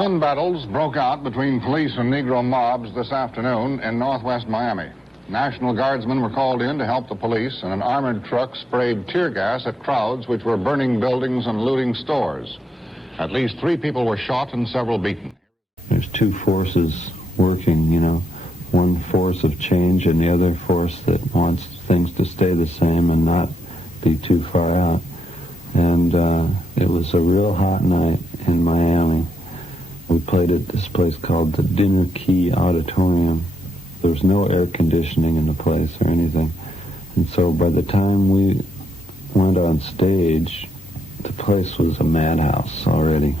Gun battles broke out between police and Negro mobs this afternoon in northwest Miami. National Guardsmen were called in to help the police, and an armored truck sprayed tear gas at crowds which were burning buildings and looting stores. At least 3 people were shot and several beaten. There's 2 forces working, one force of change and the other force that wants things to stay the same and not be too far out. And it was a real hot night in Miami. We played at this place called the Dinner Key Auditorium. There was no air conditioning in the place or anything. And so by the time we went on stage, the place was a madhouse already,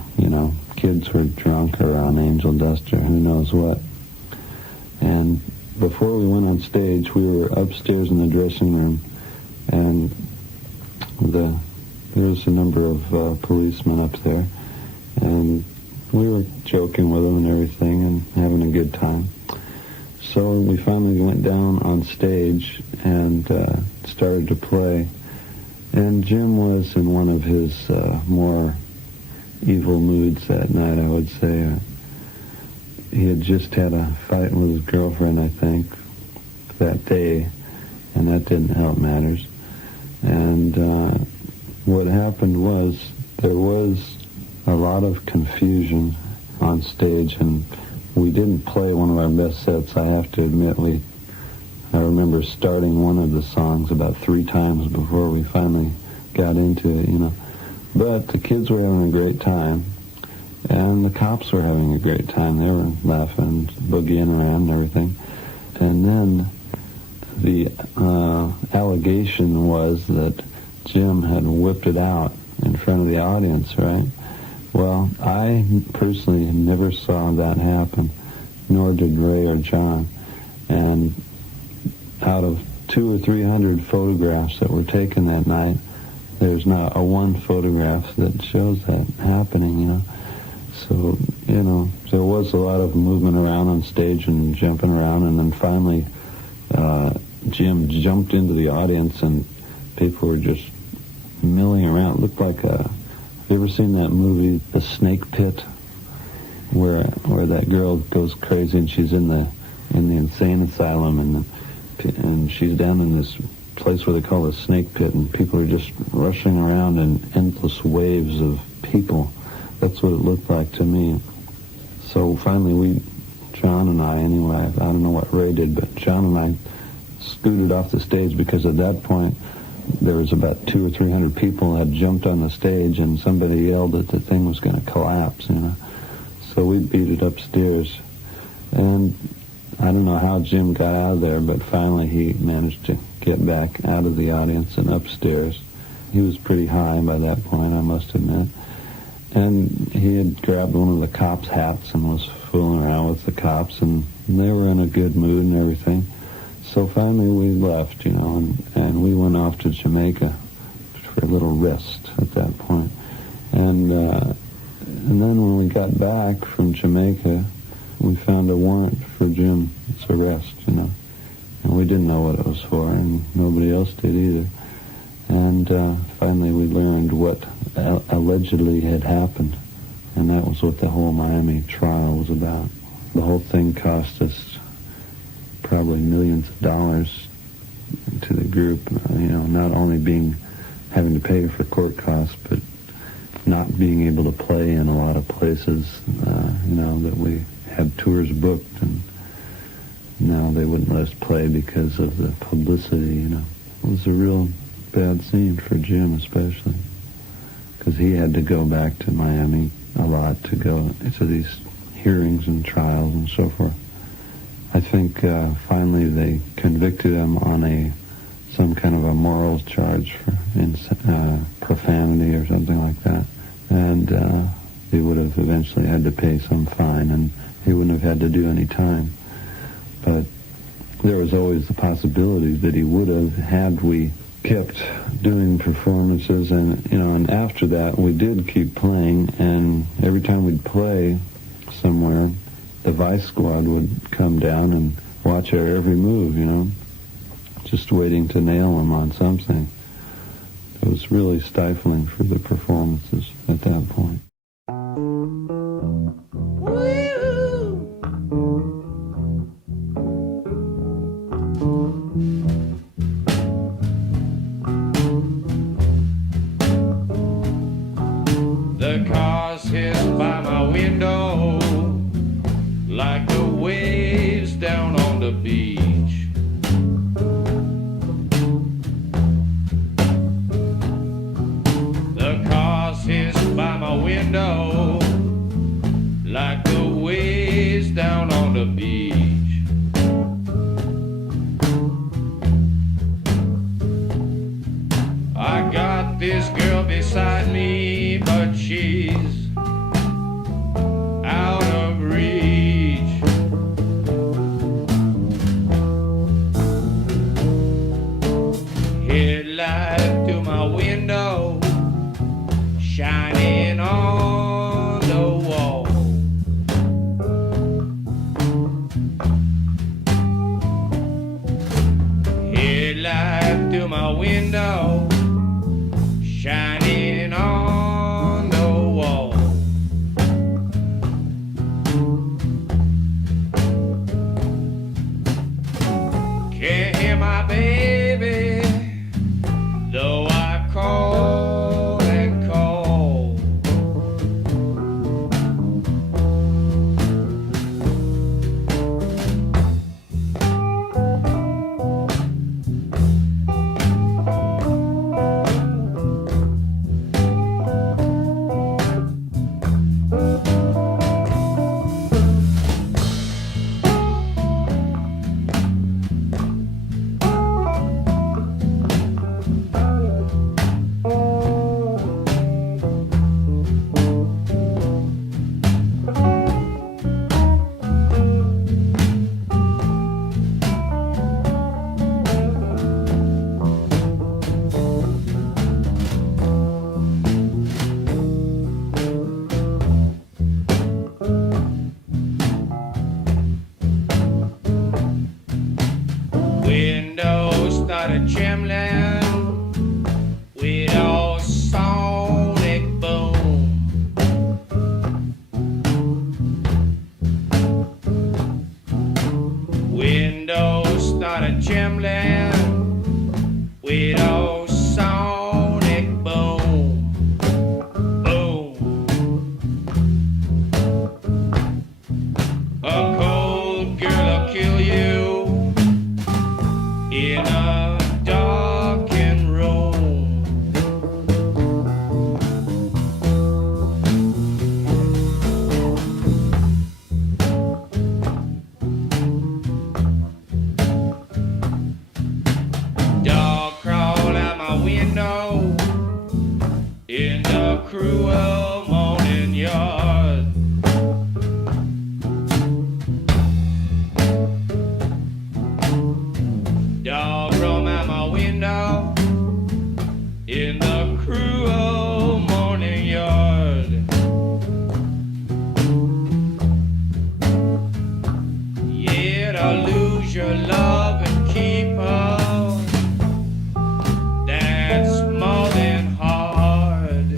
Kids were drunk around Angel Dust or who knows what. And before we went on stage, we were upstairs in the dressing room, and there was a number of policemen up there, and we were joking with them and everything and having a good time. So we finally went down on stage and started to play. And Jim was in one of his more evil moods that night, I would say. He had just had a fight with his girlfriend, I think, that day, and that didn't help matters. And what happened was there was a lot of confusion on stage, and we didn't play one of our best sets, I have to admit. I remember starting one of the songs about 3 times before we finally got into it, But the kids were having a great time, and the cops were having a great time. They were laughing, boogieing around and everything. And then the allegation was that Jim had whipped it out in front of the audience, right? Well, I personally never saw that happen, nor did Ray or John. And out of 200 or 300 photographs that were taken that night, there's not a one photograph that shows that happening, So, there was a lot of movement around on stage and jumping around, and then finally Jim jumped into the audience, and people were just milling around. It looked like have you ever seen that movie, The Snake Pit, where that girl goes crazy and she's in the insane asylum, and she's down in this place where they call the Snake Pit, and people are just rushing around in endless waves of people. That's what it looked like to me. So finally John and I, anyway, I don't know what Ray did, but John and I scooted off the stage, because at that point there was about 200 or 300 people had jumped on the stage, and somebody yelled that the thing was going to collapse, So we beat it upstairs. And I don't know how Jim got out of there, but finally he managed to get back out of the audience and upstairs. He was pretty high by that point, I must admit. And he had grabbed one of the cops' hats and was fooling around with the cops, and they were in a good mood and everything. So finally we left, and we went off to Jamaica for a little rest at that point. And then when we got back from Jamaica, we found a warrant for Jim's arrest, and we didn't know what it was for, and nobody else did either. And finally we learned what allegedly had happened, and that was what the whole Miami trial was about. The whole thing cost us probably millions of dollars to the group, not only having to pay for court costs, but not being able to play in a lot of places, that we had tours booked, and now they wouldn't let us play because of the publicity, It was a real bad scene for Jim, especially, because he had to go back to Miami a lot to go to these hearings and trials and so forth. I think finally they convicted him on some kind of a moral charge for profanity or something like that, and he would have eventually had to pay some fine, and he wouldn't have had to do any time. But there was always the possibility that he would have, had we kept doing performances, and after that we did keep playing, and every time we'd play somewhere, the Vice Squad would come down and watch our every move, just waiting to nail them on something. It was really stifling for the performances at that point. window like the waves down on the beach. I got this girl beside me, but she's out of reach. Headlight to my window, shining on the wall. Headlight to my window, shining on the wall. Can't hear my baby, though I call and call. Windows started trembling with a sonic boom. Windows started trembling with a sonic boom. Boom. A cold girl'll kill you in a darkened room. Dog crawled out my window in the cruel morning yard. Dog roam out my window in the cruel morning yard. Yeah, to lose your love and keep her, that's more than hard.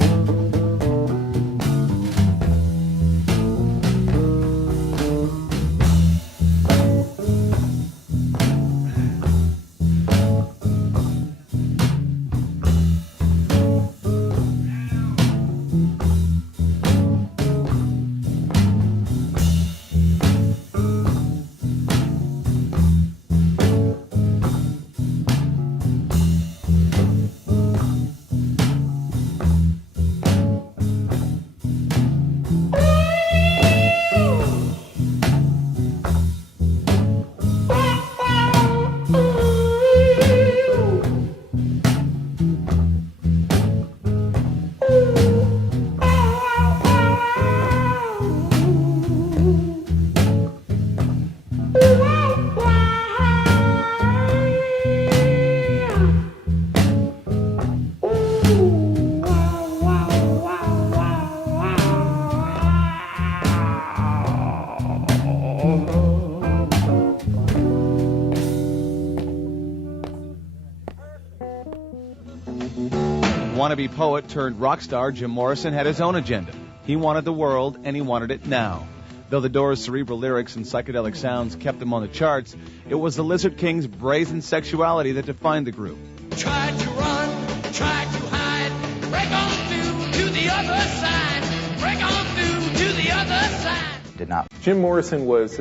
Wannabe poet turned rock star Jim Morrison had his own agenda. He wanted the world, and he wanted it now. Though the Doors' cerebral lyrics and psychedelic sounds kept them on the charts, it was the Lizard King's brazen sexuality that defined the group. Tried to run, tried to hide, break on through to the other side, break on through to the other side. Did not. Jim Morrison was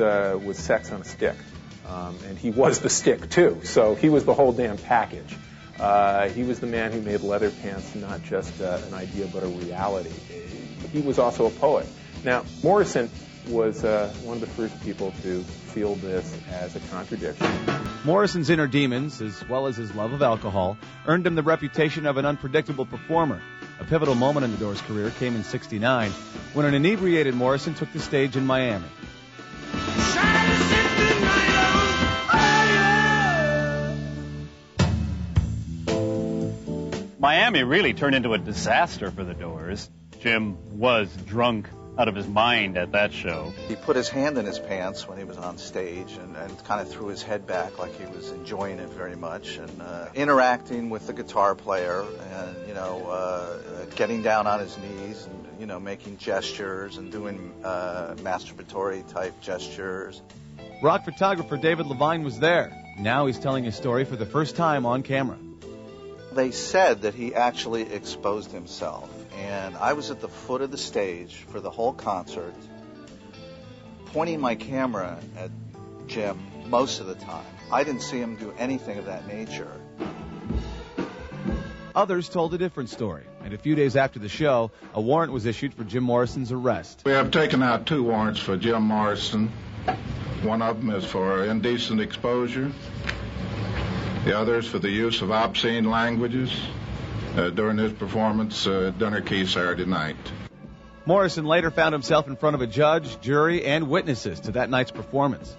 sex on a stick, and he was the stick too. So he was the whole damn package. He was the man who made leather pants not just an idea but a reality. He was also a poet. Now, Morrison was one of the first people to feel this as a contradiction. Morrison's inner demons, as well as his love of alcohol, earned him the reputation of an unpredictable performer. A pivotal moment in the Doors' career came in '69 when an inebriated Morrison took the stage in Miami. Miami really turned into a disaster for the Doors. Jim was drunk out of his mind at that show. He put his hand in his pants when he was on stage and kind of threw his head back like he was enjoying it very much, and interacting with the guitar player and, getting down on his knees and, making gestures and doing masturbatory type gestures. Rock photographer David Levine was there. Now he's telling his story for the first time on camera. They said that he actually exposed himself, and I was at the foot of the stage for the whole concert, pointing my camera at Jim most of the time. I didn't see him do anything of that nature. Others told a different story, and a few days after the show, a warrant was issued for Jim Morrison's arrest. We have taken out 2 warrants for Jim Morrison. One of them is for indecent exposure. The other is for the use of obscene languages during his performance at Dinner Key Saturday night. Morrison later found himself in front of a judge, jury, and witnesses to that night's performance.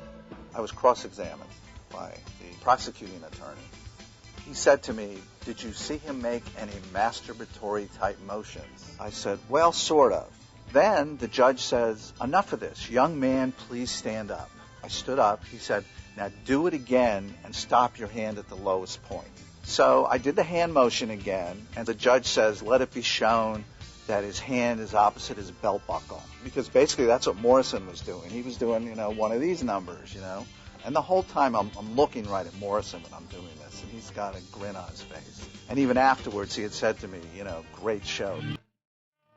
I was cross-examined by the prosecuting attorney. He said to me, "Did you see him make any masturbatory-type motions?" I said, "Well, sort of." Then the judge says, "Enough of this. Young man, please stand up." I stood up. He said, "Now do it again and stop your hand at the lowest point." So I did the hand motion again, and the judge says, "Let it be shown that his hand is opposite his belt buckle." Because basically that's what Morrison was doing. He was doing, one of these numbers, And the whole time I'm looking right at Morrison when I'm doing this, and he's got a grin on his face. And even afterwards he had said to me, "Great show."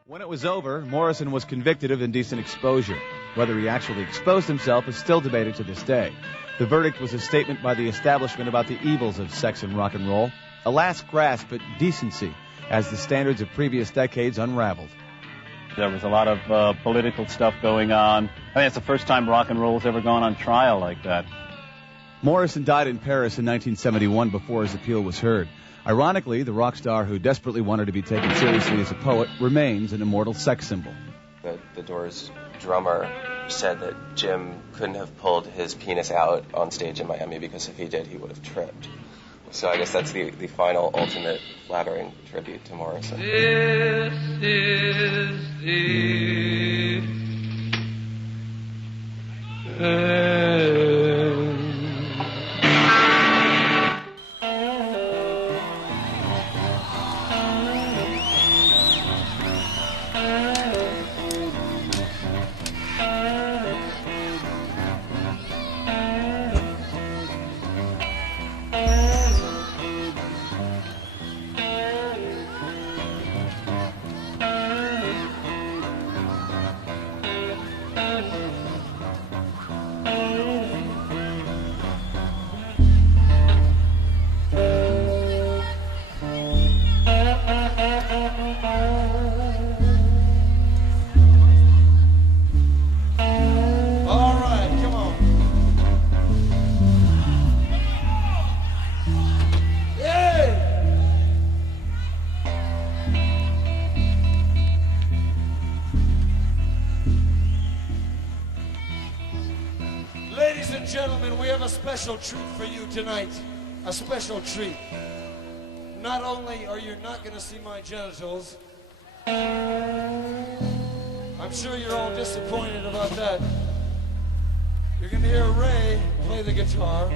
When it was over, Morrison was convicted of indecent exposure. Whether he actually exposed himself is still debated to this day. The verdict was a statement by the establishment about the evils of sex and rock and roll, a last grasp at decency as the standards of previous decades unraveled. There was a lot of political stuff going on. I think it's the first time rock and roll has ever gone on trial like that. Morrison died in Paris in 1971 before his appeal was heard. Ironically, the rock star who desperately wanted to be taken seriously as a poet remains an immortal sex symbol. The Doors drummer said that Jim couldn't have pulled his penis out on stage in Miami because if he did, he would have tripped. So I guess that's the final, ultimate, flattering tribute to Morrison. This is the end. Ladies and gentlemen, we have a special treat for you tonight. A special treat. Not only are you not going to see my genitals, I'm sure you're all disappointed about that. You're going to hear Ray play the guitar.